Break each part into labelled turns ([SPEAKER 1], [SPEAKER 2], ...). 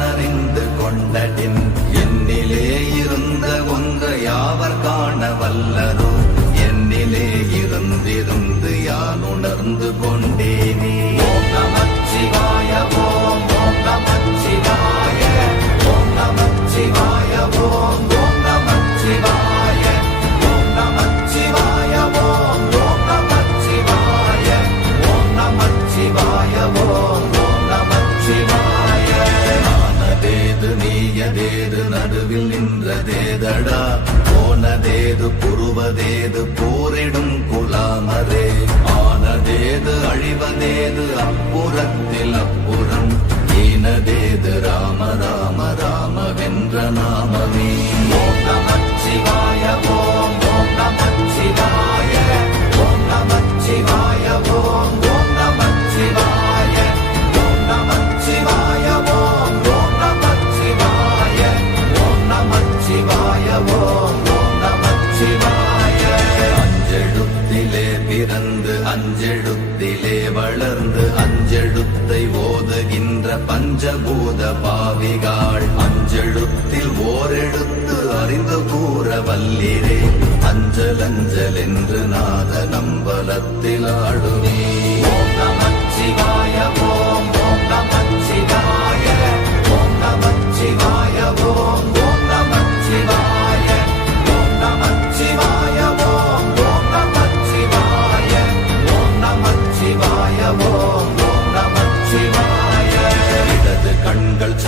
[SPEAKER 1] ஒன்றை கொண்டடின். என்னிலே இருந்த ஒன்றை யாவர் காண வல்லரோ என்னிலே இருந்திருந்து யான் உணர்ந்து கொண்டேனே. ஓம் போனதேது போரிடும் குலாமரே. ஆனதேது அழிவதேது அப்புறத்தில் அப்புறம் ஈனதேது ராமரா அன்பு கூற வல்லிரே அஞ்சல் அஞ்சல் என்று நாத நம்பலத்தில் ஆடுவே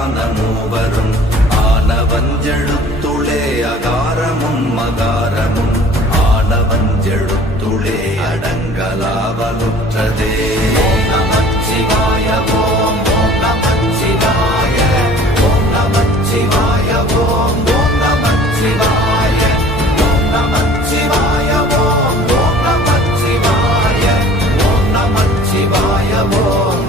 [SPEAKER 1] ஆன மூவரும் ஆனவஞ்செழுத்துளே அகாரமும் மகாரமும் ஆனவஞ்செழுத்துளே அடங்கலாவலுற்றதே. நமச்சிவாய ஓம் ஓம் நமச்சிவாய ஓம் நமச்சிவாய ஓம் ஓம் நமச்சிவாய ஓம் நமச்சிவாய ஓம் ஓம் நமச்சிவாய ஓம்.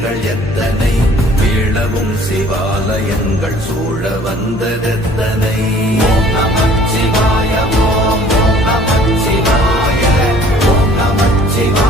[SPEAKER 1] நீர்கள் எத்தனை? வீழவும் சிவாலயங்கள் சூழ வந்ததெத்தனை. சிவாய நமச்சிவாய ஓம் ஓம் நமச்சிவாய ஓம் நமச்சிவாய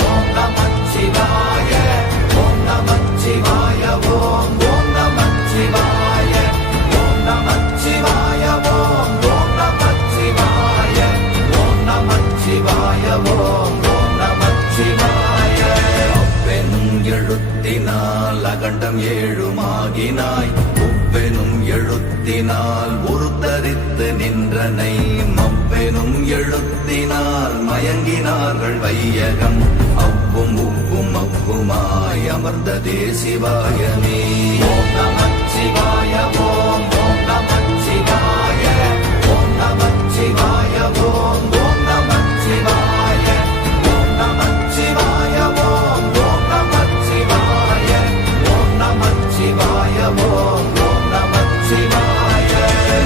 [SPEAKER 1] அமர்ந்ததே சிவாயமே ஓம் நமச்சிவாய ஓம் ஓம் நமச்சிவாய ஓம் நமச்சிவாய ஓம் ஓம் நமச்சிவாய ஓம் நமச்சிவாய ஓம் ஓம் நமச்சிவாய ஓம் நமச்சிவாய ஓம் ஓம் நமச்சிவாய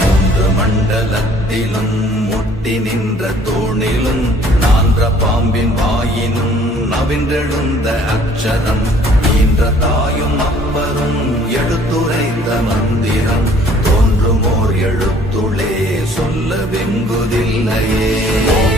[SPEAKER 1] மூன்று மண்டலத்திலும் முட்டி நின்ற தூணிலும் நான்ற பாம்பின் வாயினும் நவின்றெழுந்த அக்ஷரம் இன்ற தாயும் அப்பரும் எடுத்துரைந்த மந்திரம் தோன்றுமோர் எழுத்துளே சொல்ல வெங்குதில்லையே ஓம்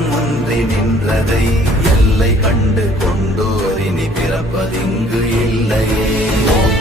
[SPEAKER 1] இரண்டும் ஒன்றி நின்றதை எல்லை கண்டு கொண்டோரினி பிறப்பதிங்கு இல்லையே. ஓம்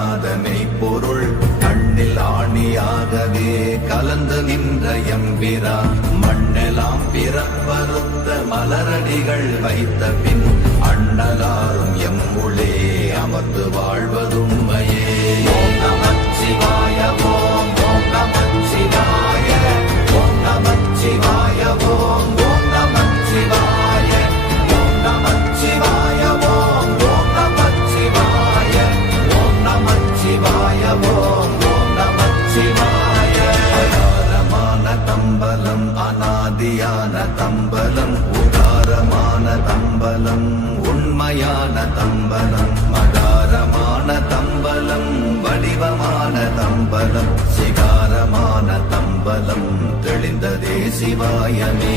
[SPEAKER 1] அண்ணாதனை பொருள் கண்ணில் ஆணியாகவே கலந்து நின்ற எம்பிரா. மண்ணெலாம் பிறப்பருத்த மலரடிகள் வைத்த பின் அண்ணலாரும் எம்முளே அமர்ந்து வாழ்வதுமையே நமச்சிவாயம் தம்பலம் மடாரமான தம்பலம் வடிவமான தம்பலம் சிகாரமான தம்பலம் தெளிந்ததே சிவாயமே.